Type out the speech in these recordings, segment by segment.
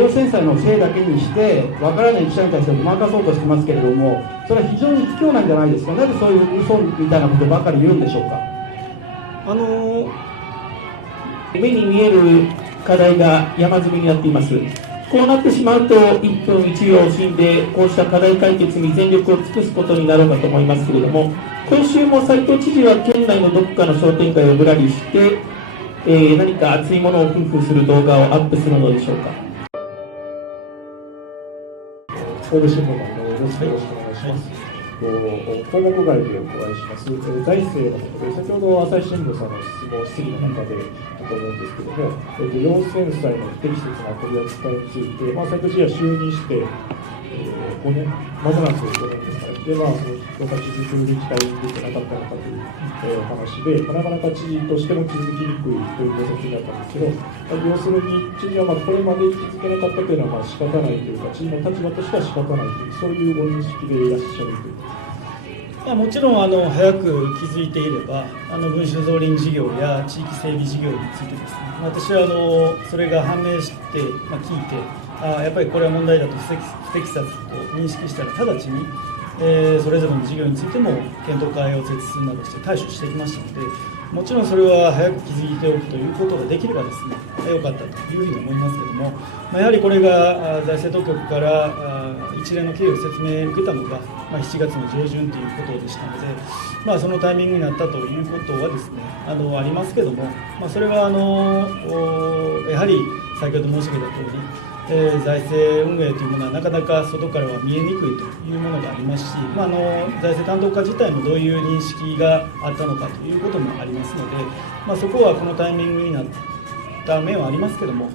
要宣裁のせいだけにして、わからない記者に対してごまかそうとしてますけれども、それは非常に卑怯なんじゃないですか。なぜそういう嘘みたいなことばかり言うんでしょうか。目に見える課題が山積みになっています。こうなってしまうと、1分1秒惜しんで、こうした課題解決に全力を尽くすことになろうかと思いますけれども、今週も斉藤知事は県内のどこかの商店会をぶらりして、何か熱いものを夫婦する動画をアップするのでしょうか。神戸新聞のよろしくお願いします。項目外でお伺いします。財政のことで、先ほど朝日新聞さんの質疑の中でだと思うんですけれども、要宣裁の不適切な取り扱いについて、斉藤知事は就任して、5年、まもなく5年ですから、で、その評価続くべきタイミングでなかったのかという、お話で、なかなか知事としても気づきにくいというご説明だったんですけど、要するに、知事はこれまで気づけなかったというのは仕方ないというか、知事の立場としては仕方ないという、そういうご認識でいらっしゃるという。もちろん早く気づいていれば文書造林事業や地域整備事業についてですね、私はそれが判明して、聞いてやっぱりこれは問題だと不適切と認識したら直ちに、それぞれの事業についても検討会を設置するなどして対処してきましたので、もちろんそれは早く気づいておくということができればですね、良かったというふうに思いますけれども、やはりこれが財政当局から一連の経緯を説明を受けたのが、7月の上旬ということでしたので、そのタイミングになったということはですね、ありますけれども、それはやはり先ほど申し上げた通り、財政運営というものはなかなか外からは見えにくいというものがありますし、財政担当課自体もどういう認識があったのかということもありますので、そこはこのタイミングになった面はありますけれども、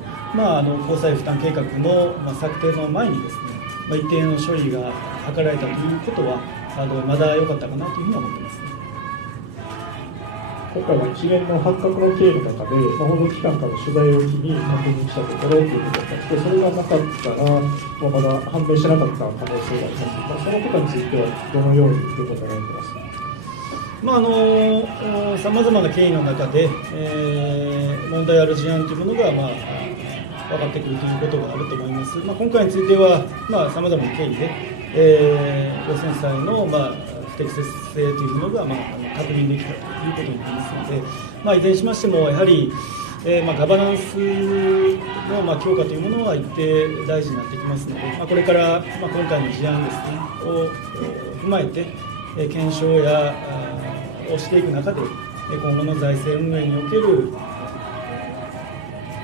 公債負担計画の策定の前にですね、一定の処理が図られたということはまだ良かったかなというふうに思っています。今回は一連の発覚の経緯の中で、報道機関からの取材を機に確認したところということだったんですけど、それがなかったら、まだ判明しなかった可能性があります。そのことについてはどのように受け止められてますか。さまざまな経緯の中で、問題ある事案というものが、分かってくるということがあると思います。今回については、さまざまな経緯で、要宣裁の、不適切性というものが、確認できたということになりますので、いずれにしましても、やはり、ガバナンスの、強化というものは一定大事になってきますので、これから、今回の事案ですね、を踏まえて、検証やをしていく中で、今後の財政運営における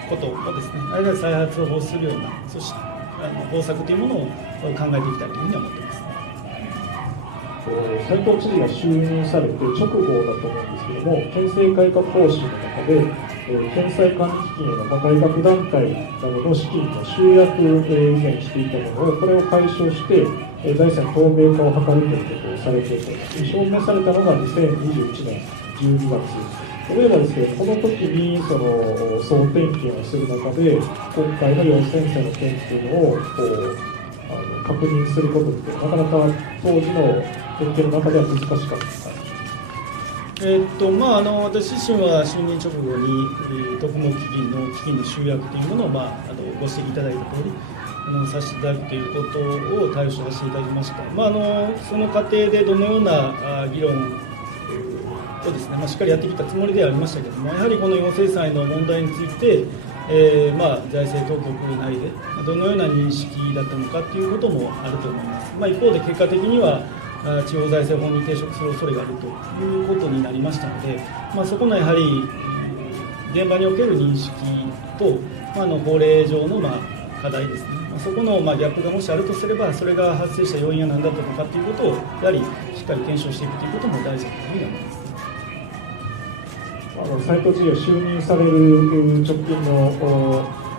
ことをですね、あるいは再発を防止するような、そして方策というものを考えていきたいというふうに思っています。斉藤知事が就任されて直後だと思うんですけども、県政改革方針の中で、県債管理基金への大学団体などの資金の集約以前していたものを、これを解消して、財政の透明化を図るということをされています。証明されたのが2021年12月。例えばですけど、この時に総点検をする中で、今回の要宣裁の件というのを確認することって、なかなか当時の点検の中では難しかったです。私自身は就任直後に特務基金の集約というものを、ご指摘いただいた通りさせていただくということを対応させていただきました。その過程でどのような議論をですね、しっかりやってきたつもりではありましたけれども、やはりこの要宣裁の問題について、財政当局内でどのような認識だったのかということもあると思います。一方で結果的には地方財政法に抵触する恐れがあるということになりましたので、そこのやはり現場における認識と、法令上の課題ですね、そこのギャップがもしあるとすれば、それが発生した要因は何だったのかということをやはりしっかり検証していくということも大事だというふうに思います。斉藤知事が就任される直近に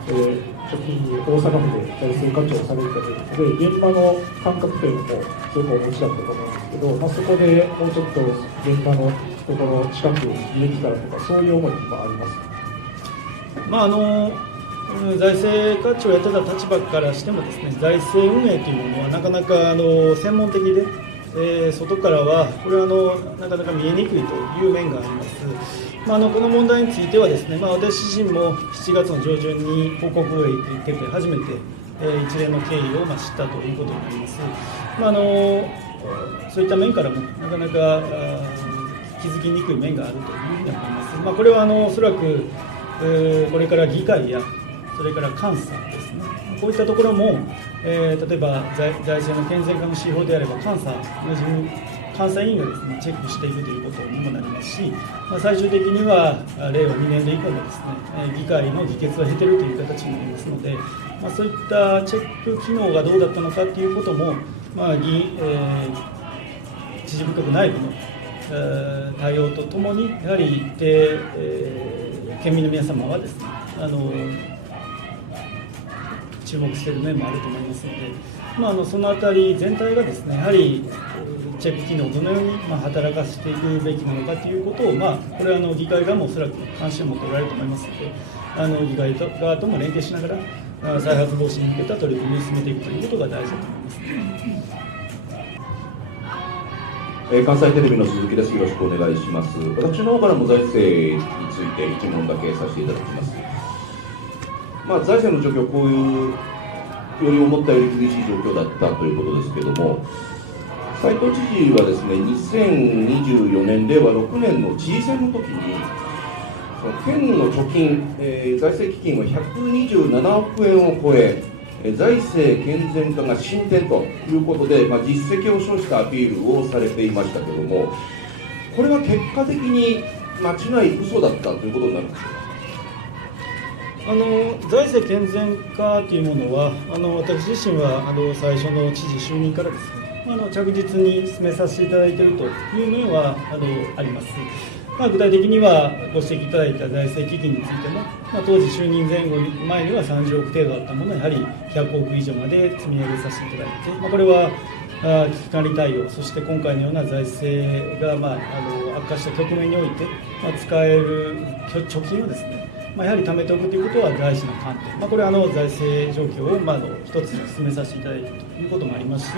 大阪府で財政課長をされるということで、現場の感覚というのもすごくお持ちだったと思うんですけど、そこでもうちょっと現場のところ近くにできたらとか、そういう思いもありますか。財政課長をやってた立場からしてもですね、財政運営というものはなかなか専門的で、外からはこれはなかなか見えにくいという面があります。この問題についてはですね、私自身も7月の上旬に報告を受けて初めて、一連の経緯を知ったということになります。そういった面からもなかなか気づきにくい面があるというふうに思います。これはおそらくこれから議会やそれから監査ですね、こういったところも、例えば財政の健全化の指標であれば監査委員がですねチェックしていくということにもなりますし、最終的には令和2年度以降もですね議会の議決を経ているという形になりますので、そういったチェック機能がどうだったのかということも、知事部局内部の対応とともにやはり一定、県民の皆様はですね注目している面もあると思いますので、そのあたり全体がですねやはりチェック機能をどのように働かせていくべきなのかということを、これは議会側もおそらく関心を持っておられると思いますので、議会側とも連携しながら再発防止に向けた取り組みを進めていくということが大事だと思います。関西テレビの鈴木です。よろしくお願いします。私の方からも財政について一問だけさせていただきます。財政の状況、こういうより思ったより厳しい状況だったということですけれども、斉藤知事はですね、2024年、令和6年の知事選の時に、県の貯金、財政基金は127億円を超え、財政健全化が進展ということで、実績を称したアピールをされていましたけれども、これは結果的に間違い、嘘だったということになるんでしょうか。財政健全化というものは私自身は最初の知事就任からですね着実に進めさせていただいているという面はあります。具体的にはご指摘いただいた財政基金についても、当時就任前には30億程度だったものをやはり100億以上まで積み上げさせていただいて、これは危機管理対応、そして今回のような財政が悪化した局面において、使える貯金をですねやはり貯めておくということは大事な観点、これは財政状況を一つ進めさせていただいているということもありますし、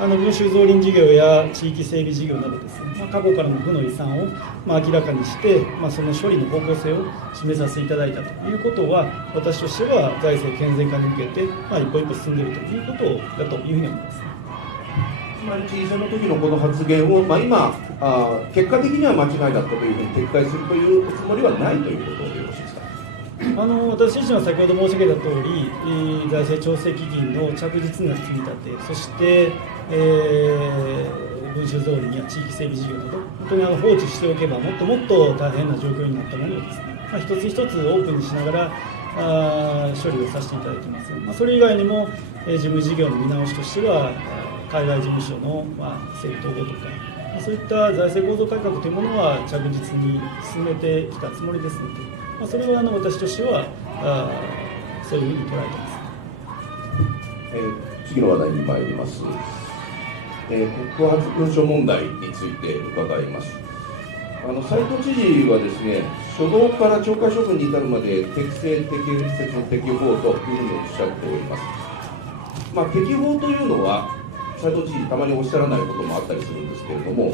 群衆造林事業や地域整備事業などですね、過去からの負の遺産を明らかにして、その処理の方向性を示させていただいたということは、私としては財政健全化に向けて、一歩一歩進んでいるということだというふうに思います。つまり知事選の時のこの発言を、今結果的には間違いだったというふうに撤回するというつもりはないということでよろしいですか。私自身は先ほど申し上げた通り、財政調整基金の着実な積み立て、そして、群衆造林や地域整備事業など、本当に放置しておけばもっともっと大変な状況になったものをですね、一つ一つオープンにしながら処理をさせていただいています。それ以外にも、事務事業の見直しとしては、海外事務所の整備統合とか、そういった財政構造改革というものは着実に進めてきたつもりですので、それは私としてはそういうふうに捉えています。次の話題に参ります。告発文書問題について伺います。斉藤知事はですね、初動から懲戒処分に至るまで適正適切適法というふうにおっしゃっております。適法というのは斉藤知事たまにおっしゃらないこともあったりするんですけれども、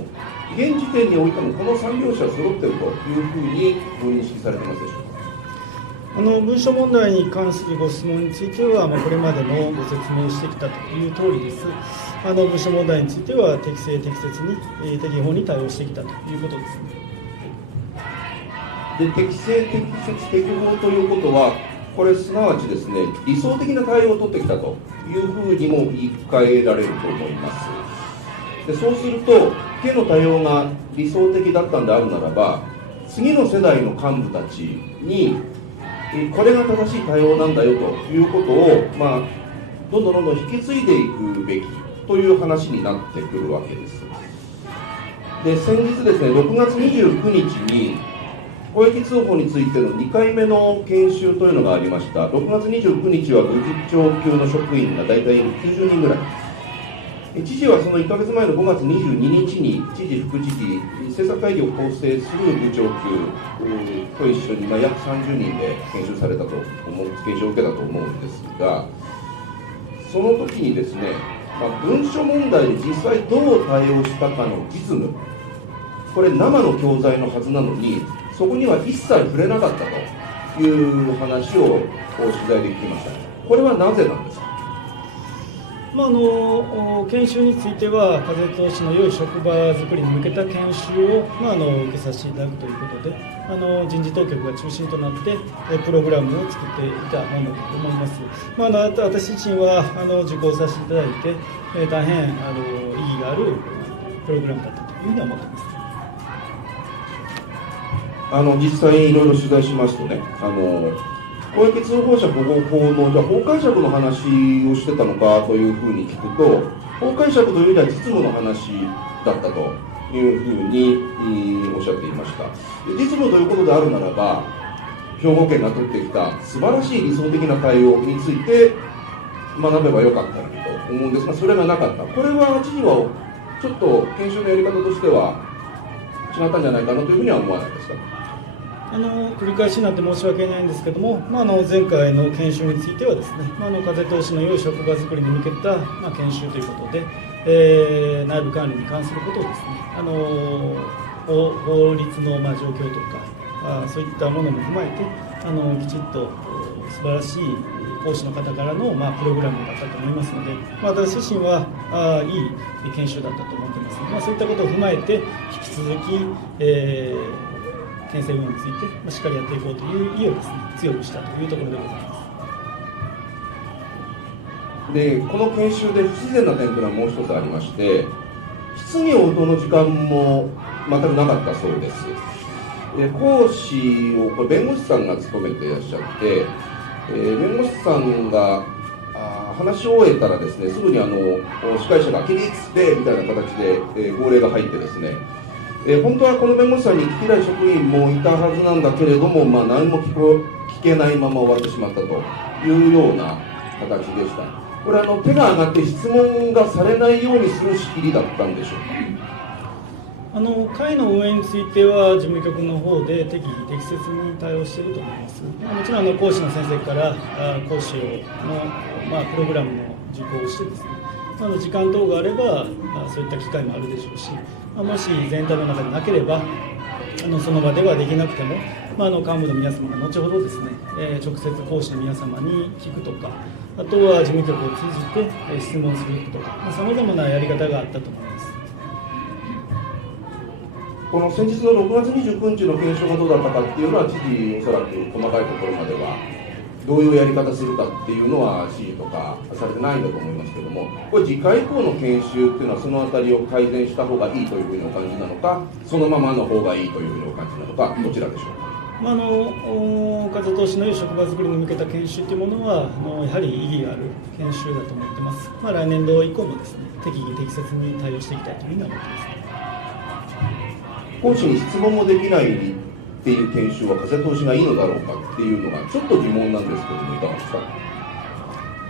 現時点においてもこの3業者揃っているというふうにご認識されてますでしょうか。文書問題に関するご質問については、これまでもご説明してきたという通りです。文書問題については適正適切に適法に対応してきたということですね。で、適正適切適法ということは、これすなわちですね、理想的な対応を取ってきたというふうにも言い換えられると思います。で、そうすると県の対応が理想的だったんであるならば、次の世代の幹部たちにこれが正しい対応なんだよということを、どんどん引き継いでいくべきという話になってくるわけです。で、先日ですね、6月29日に公益通報についての2回目の研修というのがありました。6月29日は部長級の職員が大体90人ぐらい。知事はその1ヶ月前の5月22日に知事、副知事、政策会議を構成する部長級と一緒に約30人で研修されたと研修を受けたと思うんですが、その時にですね、文書問題に実際どう対応したかの実務、これ生の教材のはずなのに、そこには一切触れなかったという話を取材で聞きました。これはなぜなんですか。研修については、風通しの良い職場づくりに向けた研修を、受けさせていただくということで、人事当局が中心となってプログラムを作っていたものだと思います。私自身は受講させていただいて、大変意義があるプログラムだったというふうに思っています。実際いろいろ取材しますとね、公益通報者保護法の法解釈の話をしてたのかというふうに聞くと、法解釈というよりは実務の話だったというふうにおっしゃっていました。実務ということであるならば、兵庫県が取ってきた素晴らしい理想的な対応について学べばよかったのにと思うんですが、それがなかった。これは知事はちょっと研修のやり方としては違ったんじゃないかなというふうには思わないですか。繰り返しになって申し訳ないんですけども、前回の研修についてはですね、風通しの良い職場づくりに向けた、研修ということで、内部管理に関することをですね、法律の状況とかそういったものも踏まえてきちっと素晴らしい講師の方からの、プログラムだったと思いますので、私自身はいい研修だったと思っています。そういったことを踏まえて引き続き、県政運営について、しっかりやっていこうという意をですね、強くしたというところでございます。で、この研修で不自然な点というのはもう一つありまして、質疑応答の時間も全くなかったそうです。講師をこれ弁護士さんが務めていらっしゃって、弁護士さんが話を終えたらですね、すぐに司会者が起立でみたいな形で、号令が入ってですね、本当はこの弁護士さんに聞きたい職員もいたはずなんだけれども、何も聞けないまま終わってしまったというような形でした。これ手が上がって質問がされないようにする仕切りだったんでしょうか。会の運営については事務局の方で適宜適切に対応していると思います。もちろん講師の先生から講師の、プログラムの受講をしてですね、時間等があれば、そういった機会もあるでしょうし、もし全体の中でなければその場ではできなくても、幹部の皆様が後ほどですね、直接講師の皆様に聞くとか、あとは事務局を通じて質問するとか、さまざまなやり方があったと思います。この先日の6月29日の検証がどうだったかっていうのは、知事おそらく細かいところまではどういうやり方するかっていうのは指示とかされてないんだと思いますけども、これ次回以降の研修っていうのはそのあたりを改善した方がいいというふうにお感じなのか、そのままの方がいいというふうにお感じなのか、どちらでしょうか。風通しの良い職場づくりに向けた研修というものはやはり意義がある研修だと思っています。来年度以降もですね、適宜適切に対応していきたいというふうに思っています。講師に質問もできないっていう研修は風通しがいいのだろうかっていうのがちょっと疑問なんですけども、いかがですか。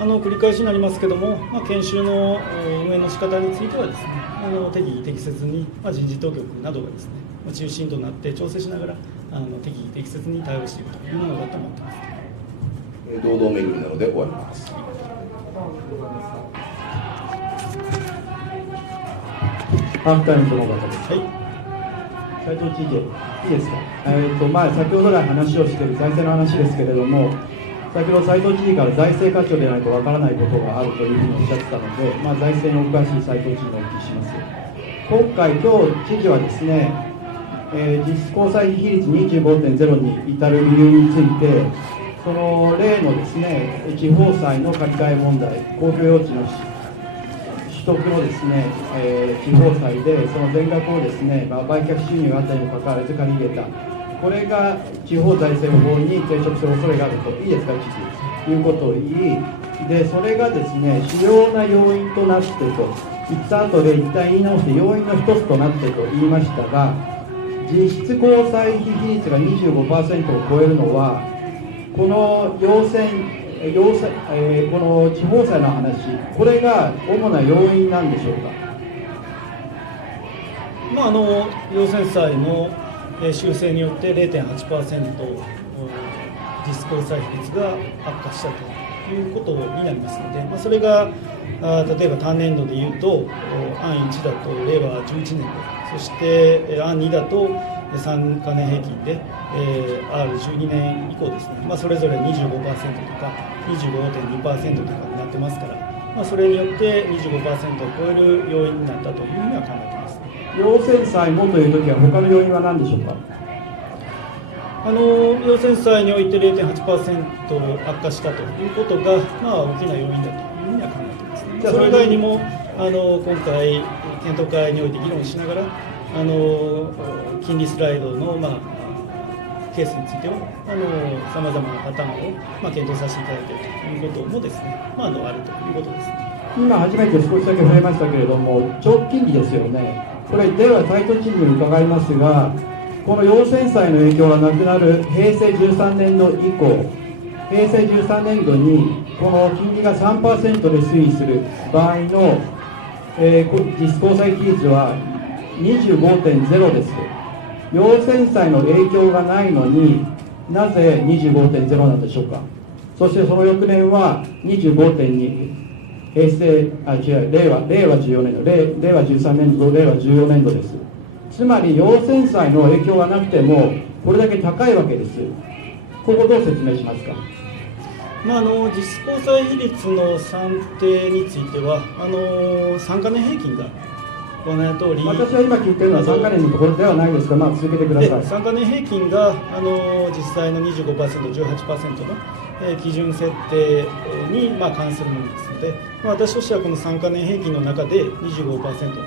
繰り返しになりますけども、研修の運営の仕方についてはですね、適宜適切に、人事当局などがですね、中心となって調整しながら適宜適切に対応していくというものだと思っています。堂々巡りなので終わります。ハーフタイムの方です。はい。斉藤知事、いいですか。先ほど来話をしている財政の話ですけれども、先ほど斉藤知事から財政課長でないとわからないことがあるというふうにおっしゃってたので、財政にお詳しい斉藤知事にお聞きします。今日知事はですね、実質交際費比率 25.0 に至る理由について、その例のですね、地方債の借り換え問題、公共用地の取得のですね、地方債でその全額をですね、売却収入があったにもかかわらず借り入れた、これが地方財政法に抵触する恐れがあると、いいですか、知事、いうことを言い、でそれがですね、主要な要因となってと言った後で、一旦言い直して、要因の一つとなってと言いましたが、実質交際費比率が 25% を超えるのは、このこの地方債の話、これが主な要因なんでしょうか。要請債の修正によって 0.8% 実質交際費率が悪化したということになりますので、それが例えば単年度でいうと案1だと令和11年度、そして案2だと3カ年平均で、R12 年以降ですね、それぞれ 25% とか 25.2% とかになってますから、それによって25% を超える要因になったというふうには考えています。要線債もというときは他の要因は何でしょうか。要線債において 0.8% 悪化したということが、大きな要因だというふうには考えていますね。それ以外にも今回検討会において議論しながら金利スライドの、ケースについてはさまざまなパターンを、検討させていただいているということもですね、あるということです。今初めて少しだけ触れましたけれども、長期金利ですよね。これでは斉藤知事に伺いますが、この要線債の影響がなくなる平成13年度以降、平成13年度にこの金利が 3% で推移する場合の、実質公債比率は 25.0 です。要線債の影響がないのになぜ 25.0 なんでしょうか。そしてその翌年は 25.2、令和14年度、令和13年度と令和14年度です。つまり要線債の影響がなくてもこれだけ高いわけです。ここどう説明しますか。実質公債比率の算定については3カ年平均がご案内の通り、私は今聞いているのは3カ年のところではないですが、続けてください。3カ年平均が実際の 25%、18% の基準設定に関するものですので、私としてはこの3カ年平均の中で 25% を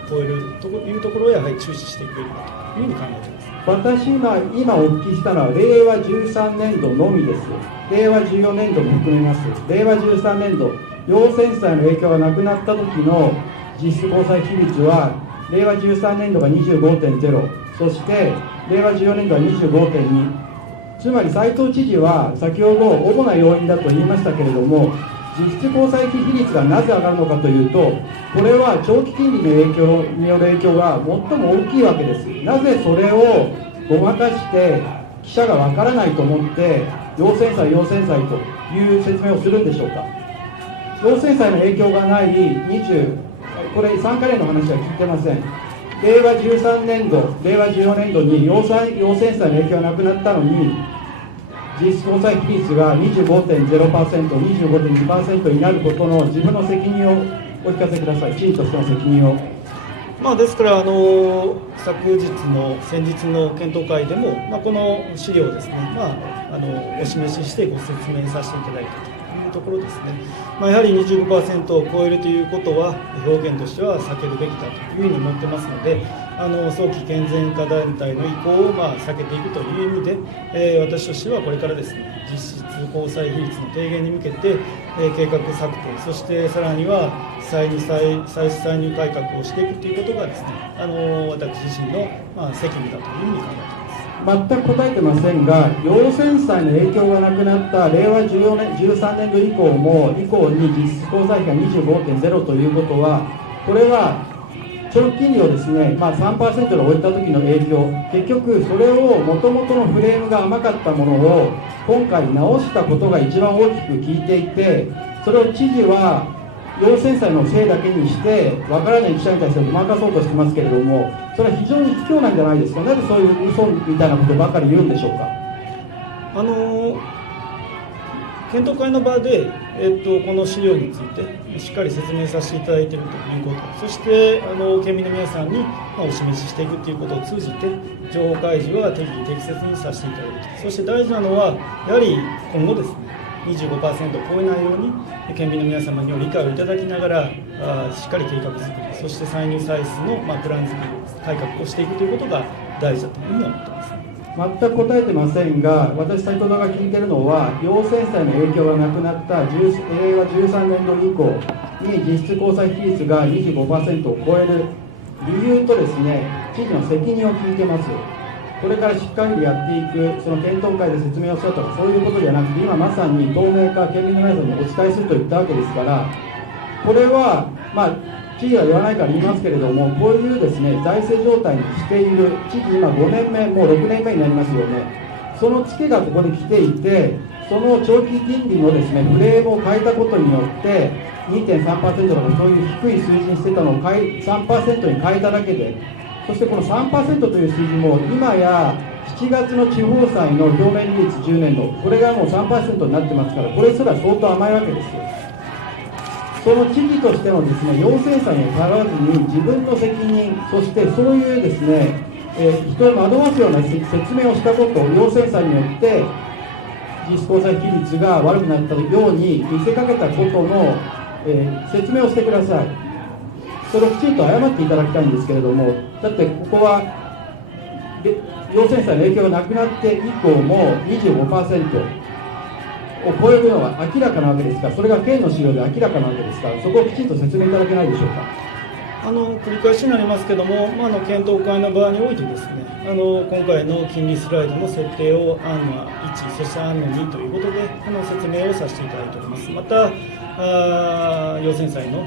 超えるというところをやはり注視していくべきだというふうに考えています。私今お聞きしたのは令和13年度のみです。令和14年度も含めます。令和13年度、要線債の影響がなくなった時の実質公債比率は令和13年度が 25.0、 そして令和14年度は 25.2。 つまり斉藤知事は先ほど主な要因だと言いましたけれども、実質公債比率がなぜ上がるのかというと、これは長期金利の影響による影響が最も大きいわけです。なぜそれをごまかして記者がわからないと思って要線債という説明をするんでしょうか。要線債の影響がないこれ3カ年の話は聞いてません。令和13年度、令和14年度に要線債の影響がなくなったのに実質公債比率が 25.0%、25.2% になることの自分の責任をお聞かせください。知事としての責任を。ですから先日の検討会でも、この資料をですね、お示ししてご説明させていただいたというところですね。やはり 25% を超えるということは表現としては避けるべきだというふうに思ってますので、早期健全化団体の移行を避けていくという意味で、私としてはこれからですね、実質公債比率の低減に向けて、計画策定、そしてさらには歳出歳入改革をしていくということがですね、私自身の責務だというふうに考えています。全く答えてませんが、要線債の影響がなくなった令和13年度以降に実質公債比が 25.0 ということは、これは長期金利をですね、3% で終えた時の影響、結局それを元々のフレームが甘かったものを今回直したことが一番大きく効いていて、それを知事は要線債のせいだけにしてわからない記者に対してごまかそうとしてますけれども、それは非常に卑怯なんじゃないですか。なぜそういう嘘みたいなことばかり言うんでしょうか。検討会の場で、この資料についてしっかり説明させていただいているということ、そして県民の皆さんにお示ししていくということを通じて情報開示は適宜適切にさせていただいて、そして大事なのはやはり今後ですね、25% を超えないように県民の皆様に理解をいただきながらしっかり計画作り、そして歳入歳出のプラン作り、改革をしていくということが大事だというふうに思っています。全く答えてませんが、私先ほどが聞いているのは、要線債の影響がなくなった令和13年度以降に実質公債比率が 25% を超える理由とですね、知事の責任を聞いてます。これからしっかりやっていく、その検討会で説明をしたとかそういうことではなくて、今まさに透明化、県民の皆さんにお伝えすると言ったわけですから、これは知事は言わないから言いますけれども、こういうですね、財政状態にしている知事、今5年目、もう6年目になりますよね。そのツケがここに来ていて、その長期金利のですねフレームを変えたことによって 2.3% とかそういう低い数字にしてたのを3% に変えただけで、そしてこの 3% という数字も今や7月の地方債の表面利率10年度、これがもう 3% になってますから、これすら相当甘いわけですよ。その知事としてのですね、要請債に払わずに自分の責任、そしてそういうですね、人を惑わすような説明をしたことを要請債によって実質公債比率が悪くなったように見せかけたことの、説明をしてください。それをきちんと謝っていただきたいんですけれども、だってここは要請債の影響がなくなって以降も 25% を超えるのは明らかなわけですから、それが県の資料で明らかなわけですから、そこをきちんと説明いただけないでしょうか。繰り返しになりますけども、検討会の場合においてですね、今回の金利スライドの設定を案の1、そして案の2ということで説明をさせていただいております。また要請債の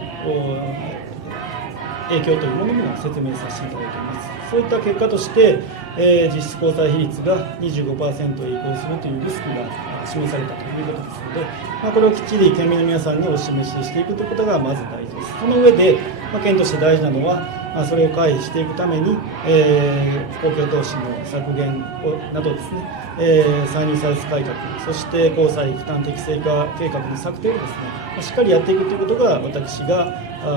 影響というものも説明させていただいております。そういった結果として、実質公債比率が 25% へ移行するというリスクが示されたということですので、これをきっちり県民の皆さんにお示ししていくということがまず大事です。その上で、県として大事なのは、それを回避していくために、公共投資の削減などですね、歳入歳出改革、そして公債負担適正化計画の策定をですね、しっかりやっていくということが私が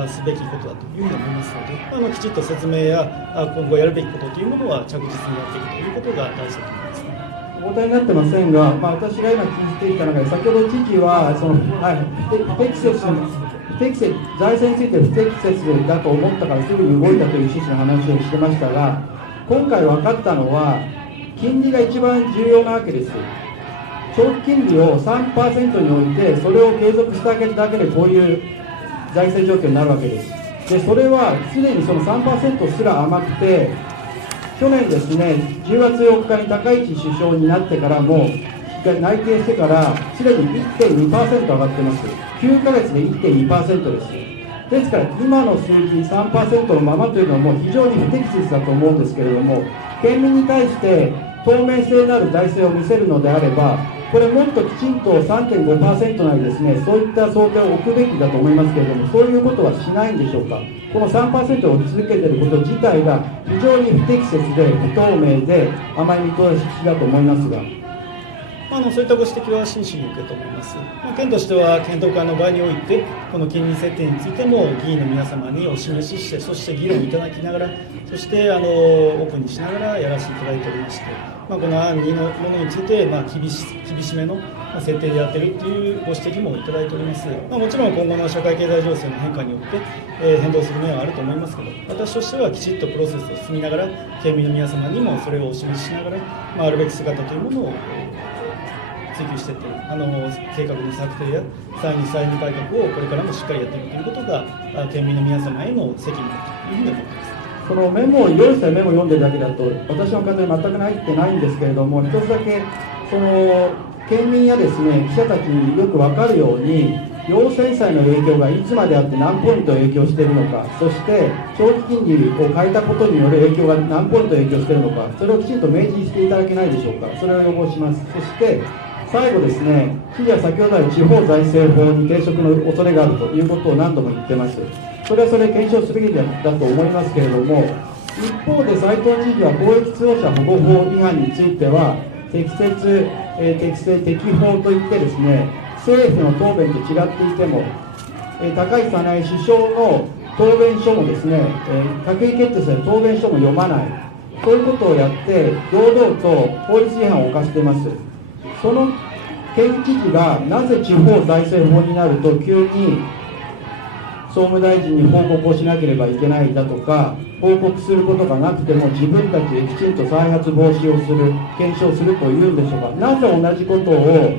すべきことだというふうに思いますので、きちっと説明や今後やるべきことというものは着実にやっていくということが大事だと思います。お答えになってませんが、私が今聞いていた中で、先ほど知事は不適切財政について不適切だと思ったからすぐに動いたという趣旨の話をしてましたが、今回分かったのは金利が一番重要なわけです。長期金利を 3% に置いてそれを継続してあげるだけでこういう財政状況になるわけです。でそれはすでにその 3% すら甘くて、去年ですね10月4日に高市首相になってからも内定してからすでに 1.2% 上がってます。9ヶ月で 1.2% です。ですから今の数字 3% のままというのはもう非常に不適切だと思うんですけれども、県民に対して透明性のある財政を見せるのであれば、これもっときちんと 3.5% 内ですね、そういった想定を置くべきだと思いますけれども、そういうことはしないんでしょうか。この 3% を続けていること自体が非常に不適切で不透明で甘い見通しだと思いますが、そういったご指摘は真摯に受け止めます。県としては検討会の場合において、この金利設定についても議員の皆様にお示しして、そして議論いただきながら、そしてオープンにしながらやらせていただいておりまして、この案2のものについて、厳しめの設定でやっているというご指摘もいただいております。もちろん今後の社会経済情勢の変化によって、変動する面はあると思いますけど、私としてはきちっとプロセスを進みながら、県民の皆様にもそれをお示ししながら、あるべき姿というものを追求していって、計画の策定や歳入歳入改革をこれからもしっかりやっていくということが県民の皆様への責任だというふうに思います。そのメモを用意したメモを読んでるだけだと私の考え全く入ってないんですけれども、一つだけその県民やですね記者たちによく分かるように、要請債の影響がいつまであって何ポイント影響しているのか、そして長期金利を変えたことによる影響が何ポイント影響しているのか、それをきちんと明示していただけないでしょうか。それを要望します。そして最後ですね、知事は先ほどある地方財政法に抵触の恐れがあるということを何度も言ってます。それはそれ検証すべきだと思いますけれども、一方で斉藤知事は公益通用者保護法違反については適切、適正、適法といってですね、政府の答弁と違っていても、高市早苗首相の答弁書もですね、閣議決定される答弁書も読まない、そういうことをやって堂々と法律違反を犯しています。その県知事がなぜ地方財政法になると急に総務大臣に報告をしなければいけないだとか、報告することがなくても自分たちできちんと再発防止をする、検証するというんでしょうか。なぜ同じことを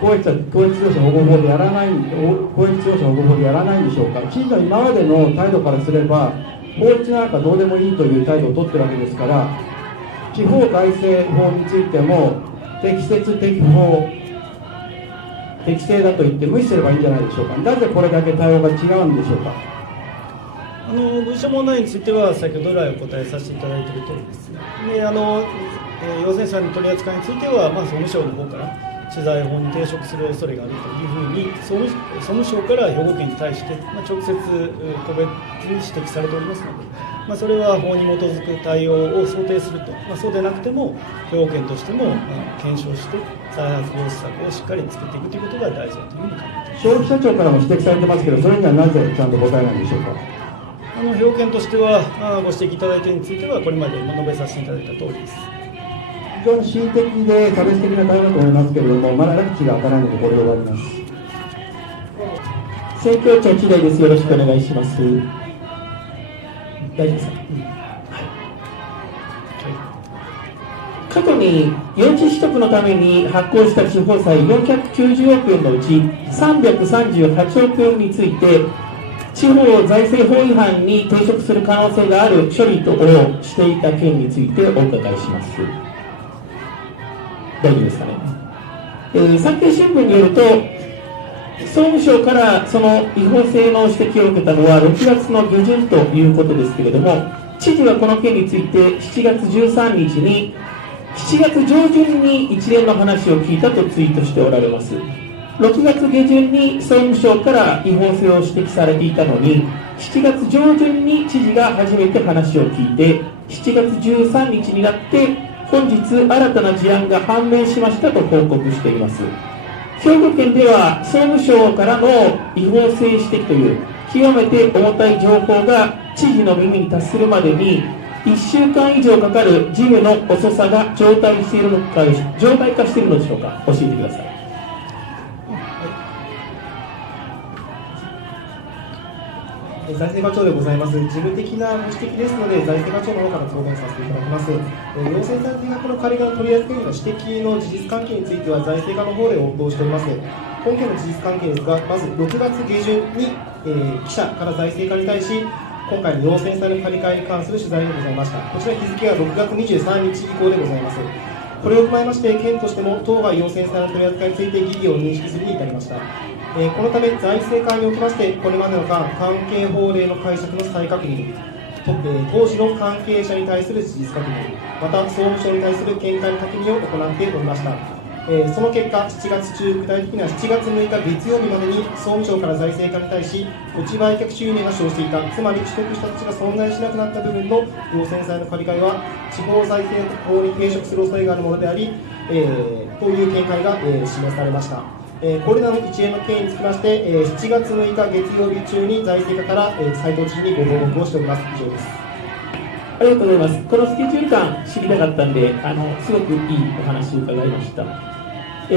公益通用者保護法でやらないんでしょうか。知事の今までの態度からすれば法律なんかどうでもいいという態度を取ってるわけですから、地方財政法についても適切、適法、適正だと言って無視すればいいんじゃないでしょうか。なぜこれだけ対応が違うんでしょうか。文書問題については先ほど来お答えさせていただいているとおりですね。で陽性者の取り扱いについては、総務省の方から知財法に抵触する恐れがあるというふうに総務省から兵庫県に対して、直接個別に指摘されておりますので、それは法に基づく対応を想定すると、そうでなくても兵庫県としても検証して再発防止策をしっかり作っていくということが大事だというふうに考えています。消費者庁からも指摘されてますけど、それにはなぜちゃんと答えないんでしょうか。兵庫県としてはご指摘いただいたについてはこれまでも述べさせていただいた通りです。非常に恣意的で差別的な対応だと思いますけれども、まだ拉致が当たらないのでこれを終わります。選挙庁知事です。よろしくお願いします。大丈夫ですか。過去に用地取得のために発行した地方債490億円のうち338億円について地方財政法違反に抵触する可能性がある処理をしていた件についてお伺いします。大丈夫ですかね。産経新聞によると総務省からその違法性の指摘を受けたのは6月の下旬ということですけれども、知事はこの件について7月13日に7月上旬に一連の話を聞いたとツイートしておられます。6月下旬に総務省から違法性を指摘されていたのに、7月上旬に知事が初めて話を聞いて、7月13日になって本日新たな事案が判明しましたと報告しています。兵庫県では総務省からの違法性指摘という極めて重たい情報が知事の耳に達するまでに1週間以上かかる事務の遅さが常態化しているのでしょうか。教えてください。財政課長でございます。事務的なご指摘ですので、財政課長の方から答弁させていただきます。要請された額の借り換え取り扱いの指摘の事実関係については、財政課の方で応答しております。本件の事実関係ですが、まず6月下旬に、記者から財政課に対し、今回の要請される借り換えに関する取材がございました。こちら日付は6月23日以降でございます。これを踏まえまして、県としても当該要請される取り扱いについて疑義を認識するに至りました。このため財政課におきまして、これまでの間、関係法令の解釈の再確認、当時の関係者に対する事実確認、また総務省に対する見解の確認を行っておりました。その結果、7月中、具体的には7月6日月曜日までに総務省から財政課に対し、土地売却収入が生じていた、つまり取得した土地が存在しなくなった部分の要請債の借り換えは、地方財政法に抵触する恐れがあるものであり、という見解が、示されました。これらの一連の件につきまして、7月6日月曜日中に財政課から、斉藤知事にご報告をしております。以上です。ありがとうございます。このスケジュール感知りたかったんで、すごくいいお話を伺いました。巨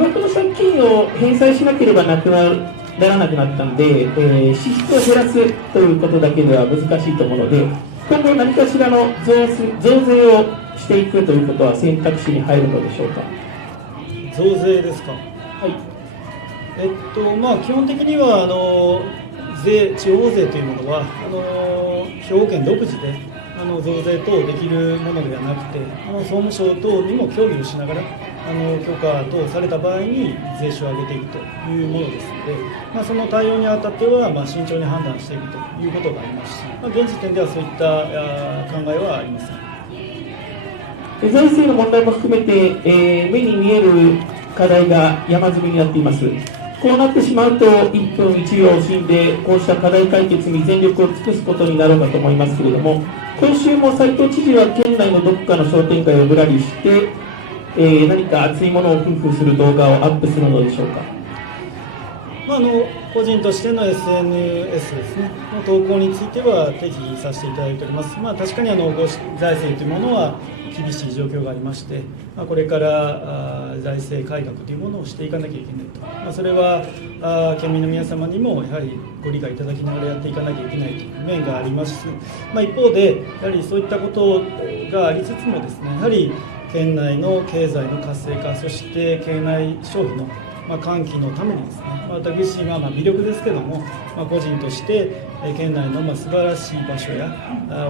額の借金を返済しなければならなくなったんで、支出を減らすということだけでは難しいと思うので、今後何かしらの増税をしていくということは選択肢に入るのでしょうか。増税ですか。はい。基本的には地方税というものは兵庫県独自で増税等できるものではなくて、総務省等にも協議をしながら許可等された場合に税収を上げていくというものですので、その対応にあたっては慎重に判断していくということがありますし、現時点ではそういった考えはありません。財政の問題も含めて、目に見える課題が山積みになっています。こうなってしまうと一分一秒を惜しんでこうした課題解決に全力を尽くすことになろうかと思いますけれども、今週も斉藤知事は県内のどこかの商店会をぶらりして、何か熱いものを夫婦する動画をアップするのでしょうか。個人としての SNS ですねの投稿については適宜させていただいております。確かに財政というものは厳しい状況がありまして、これから財政改革というものをしていかなきゃいけないと、それは県民の皆様にもやはりご理解いただきながらやっていかなきゃいけないという面がありますし、一方でやはりそういったことがありつつもですね、やはり県内の経済の活性化、そして県内消費の喚起のためにですね、私自身は微力ですけども、個人として県内の素晴らしい場所や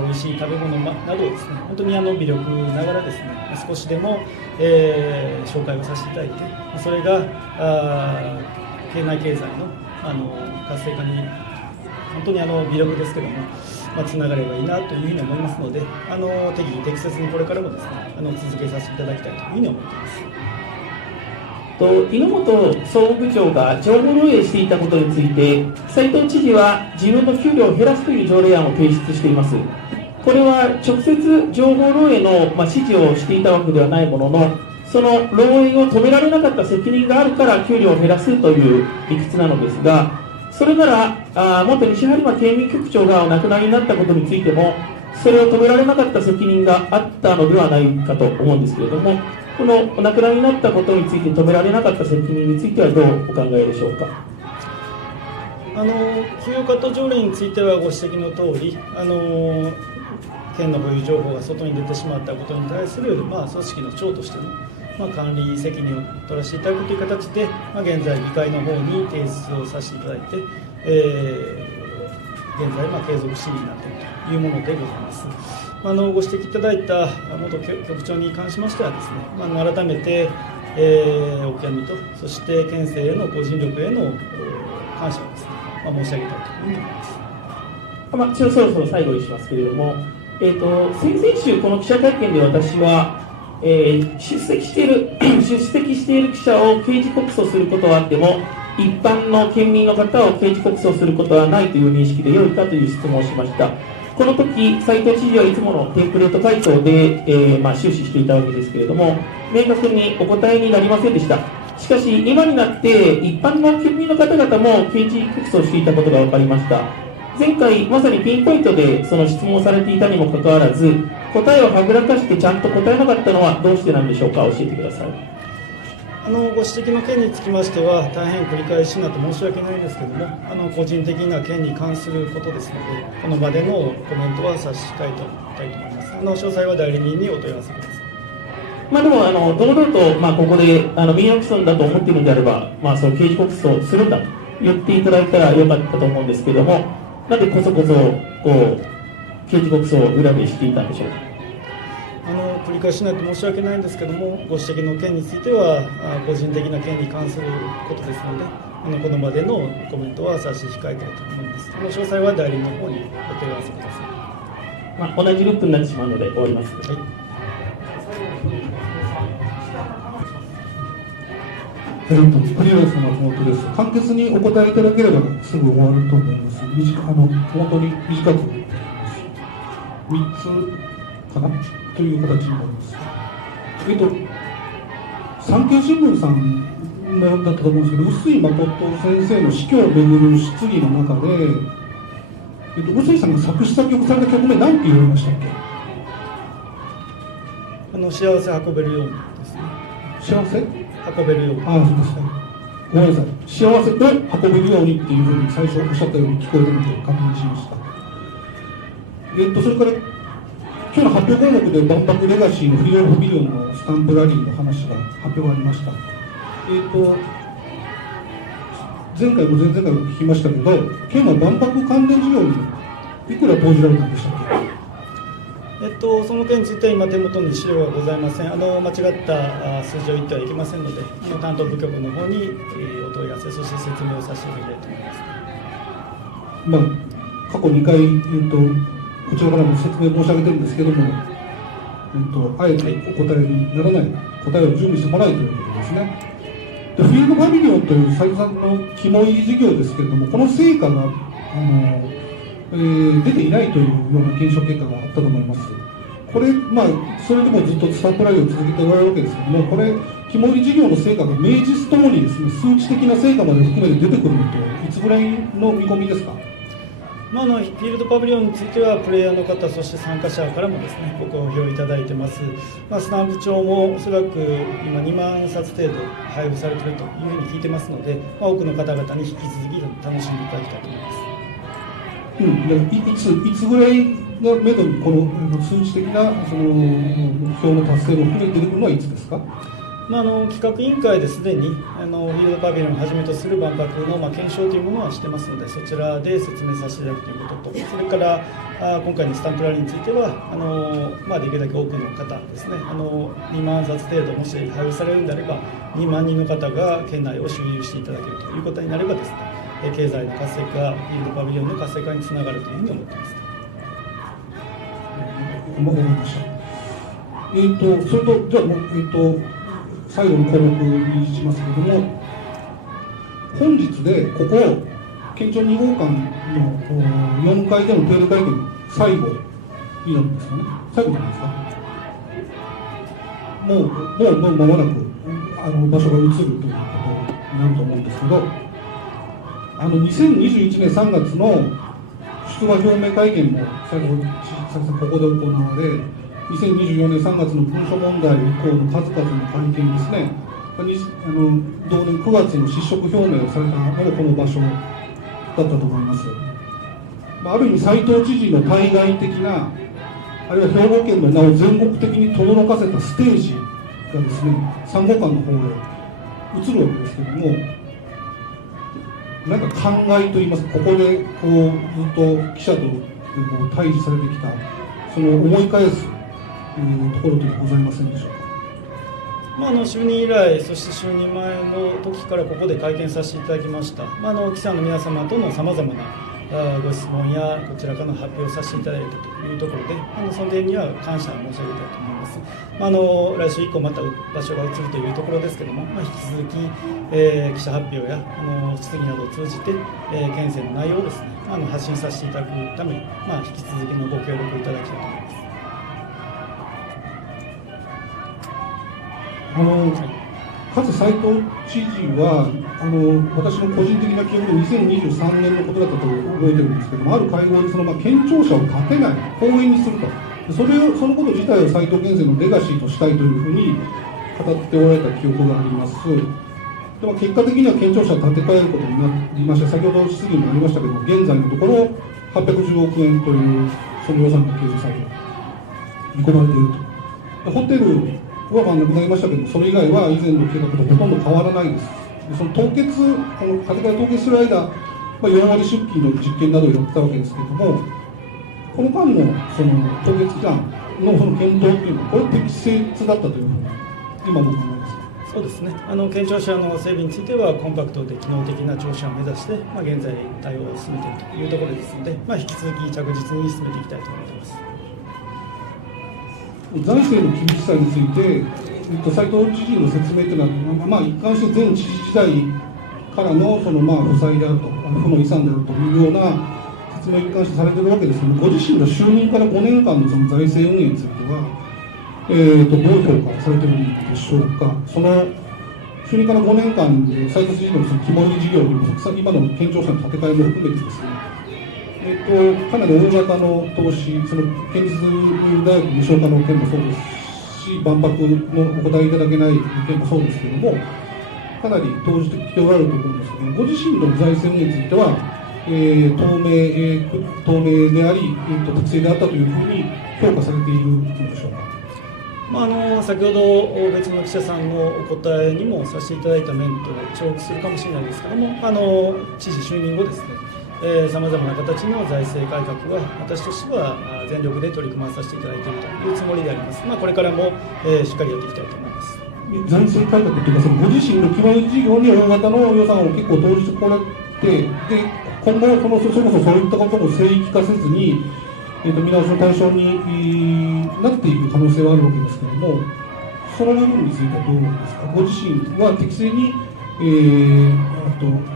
美味しい食べ物などをですね、本当に微力ながらですね、少しでも、紹介をさせていただいて、それが県内経済の活性化に本当に微力ですけども、つながればいいなというふうに思いますので、適宜適切にこれからもですね、続けさせていただきたいというふうに思っています。井本総務部長が情報漏洩していたことについて、斉藤知事は自分の給料を減らすという条例案を提出しています。これは直接情報漏洩の指示をしていたわけではないものの、その漏洩を止められなかった責任があるから給料を減らすという理屈なのですが、それなら元西播磨県民局長がお亡くなりになったことについても、それを止められなかった責任があったのではないかと思うんですけれども、このお亡くなりになったことについて止められなかった責任についてはどうお考えでしょうか。給与カット条例についてはご指摘の通り、県の保有情報が外に出てしまったことに対する、組織の長としての、管理責任を取らせていただくという形で、現在議会の方に提出をさせていただいて、現在、継続審議になっているというものでございます。ご指摘いただいた元局長に関しましてはですね、改めて、お県民と、そして県政へのご尽力への感謝をですね、申し上げたいと思います。そろそろ最後にしますけれども、先々週この記者会見で私は、出席している記者を刑事告訴することはあっても、一般の県民の方を刑事告訴することはないという認識で良いかという質問をしました。この時、斉藤知事はいつものテンプレート回答で、終始していたわけですけれども、明確にお答えになりませんでした。しかし、今になって一般の県民の方々も刑事告訴をしていたことが分かりました。前回、まさにピンポイントでその質問をされていたにもかかわらず、答えをはぐらかしてちゃんと答えなかったのはどうしてなんでしょうか。教えてください。ご指摘の件につきましては、大変繰り返しになって申し訳ないんですけれども、個人的な件に関することですので、この場でのコメントは差し控えておきたいと思います。詳細は代理人にお問い合わせください。でも堂々と、ここで民謡既存だと思っているのであれば、その刑事告訴をするんだと言っていただいたらよかったと思うんですけれども、なんでこそこそ刑事告訴を裏でしていたんでしょうか。繰り返しになって申し訳ないんですけれども、ご指摘の件については個人的な件に関することですので、この場でのコメントは差し控えたいと思います。詳細は代理の方にお問い合わせください。同じループになってしまうので終わります。はい。栗原さん松本です。簡潔にお答えいただければすぐ終わると思います。本当に短く3つかなという形になります。産経新聞さんだったと思うんですけど、臼井誠先生の死去をめぐる質疑の中で、臼井さんが作詞作曲された曲名何て言われましたっけ？幸せ運べるようにですね。幸せ運べるように。そうですね。ごめんなさい。幸せを運べるようにっていうふうに最初おっしゃったように聞こえたので確認しました。それから今日の発表項目で万博レガシーのフリオン・フビリオンのスタンプラリーの話が発表がありました。前回も前々回も聞きましたけど、県は万博関連事業にいくら投じられたんでしたっけ？その件については今手元に資料がございません。間違った数字を言ってはいけませんので、担当部局の方にお問い合わせ、そして説明をさせていただきたいと思います。過去2回、こちらからも説明申し上げてるんですけども、あえてお答えにならない、答えを準備してもらえということですね。でフィールドパビリオンという斉藤さんの肝入り事業ですけれども、この成果が出ていないというような検証結果があったと思います。これ、それでもずっとスタンプラリーを続けておられるわけですけども、これ、肝入り事業の成果が名実ともにですね、数値的な成果まで含めて出てくるのと、いつぐらいの見込みですか？フィールドパビリオンについては、プレイヤーの方、そして参加者からもですね、ご好評いただいてます。スタンプ帳もおそらく今2万冊程度配布されているというふうに聞いてますので、多くの方々に引き続き楽しんでいただきたいと思います。いつぐらいがめどにこの数値的なその目標の達成を含めて出てくるのはいつですか？企画委員会ですでにフィールドパビリオンをはじめとする万博の検証というものはしてますので、そちらで説明させていただくということと、それから今回のスタンプラリーについてはできるだけ多くの方ですね、2万冊程度もし配布されるんであれば2万人の方が県内を周遊していただけるということになればですね、経済の活性化、インドパビリオンの活性化につながるというふうに思っています。わかりました。それと、じゃあもう、最後の項目にしますけれども、本日でここ、県庁2号館の4階での定例会見、最後になるんですかね、最後じゃないですか。もう間もなく場所が移るということになると思うんですけど、2021年3月の出馬表明会見も最後、ここで行われ、2024年3月の文書問題以降の数々の会見ですね、同年9月の失職表明をされたのもこの場所だったと思います。ある意味、斉藤知事の対外的な、あるいは兵庫県の名を全国的に轟かせたステージがですね、3号館の方へ移るわけですけれども、なんか考えといいますか、ここでこうずっと記者と対峙されてきた、その思い返すところというのはございませんでしょうか。就任以来、そして就任前の時からここで会見させていただきました。記者の皆様とのさまざまなご質問やこちらからの発表をさせていただいたというところで、その点には感謝申し上げたいと思います。来週以降また場所が移るというところですけれども、引き続き、記者発表や質疑などを通じて、県政の内容をですね、発信させていただくために、引き続きのご協力いただきたいと思います。かつ斉藤知事は私の個人的な記憶で2023年のことだったと覚えてるんですけども、ある会合で県庁舎を建てない、公園にすると、そのこと自体を斉藤県政のレガシーとしたいというふうに語っておられた記憶があります。でも結果的には県庁舎を建て替えることになりまして、先ほど質疑にもありましたけども、現在のところ810億円というその予算が計上され見込まれていると。ホテルはなくなりましたけど、それ以外は以前の計画とほとんど変わらないです。でその建て替え凍結する間、4割出勤の実験などをやってたわけですけれども、この間のその凍結期間のその検討というのは、これ適切だったというふうに今僕は思います。そうですね、県庁舎の整備についてはコンパクトで機能的な庁舎を目指して、現在対応を進めているというところですので、引き続き着実に進めていきたいと思っています。財政の厳しさについて、斉藤知事の説明というのは、一貫して前知事時代からの負債であると、負の遺産であるというような説明に関してされているわけですけども、ご自身の就任から5年間のその財政運営については、どう評価されているんでしょうか。その就任から5年間で斉藤知事の肝煎り事業に今の県庁舎の建て替えも含めてですね、かなり大型の投資、その県立大学無償化の件もそうですし、万博のお答えいただけない件もそうですけれども、かなり投じてきておられると思うんですけど、ご自身の財政運営については、透明であり、適正であったというふうに評価されているのでしょうか。先ほど別の記者さんのお答えにもさせていただいた面と重複するかもしれないですけども、知事就任後ですね、さまざまな形の財政改革は私としては全力で取り組まさせていただいているというつもりであります。これからもしっかりやっていきたいと思います。財政改革というか、そのご自身の基盤事業に大型の予算を結構投じてこられて、で今後それこそそういったことも聖域化せずに、見直しの対象になっていく可能性はあるわけですけれども、その部分についてはどうですか。ご自身は適正に、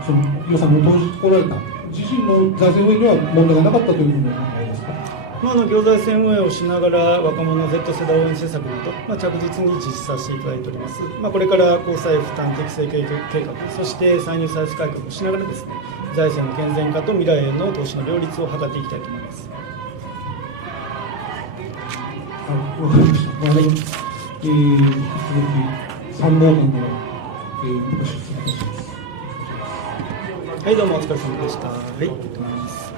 その予算を投じてこられた自身の財政運営には問題がなかったというふうにお考えですか。行財政運営をしながら若者 Z 世代応援施策など、着実に実施させていただいております。これから公債負担適正計画、そして歳入歳出改革をしながらですね、財政の健全化と未来への投資の両立を図っていきたいと思います。わかりました。引き続き3号館のご出席いたします。はい、どうもお疲れ様でした。はい、ありがとうございます。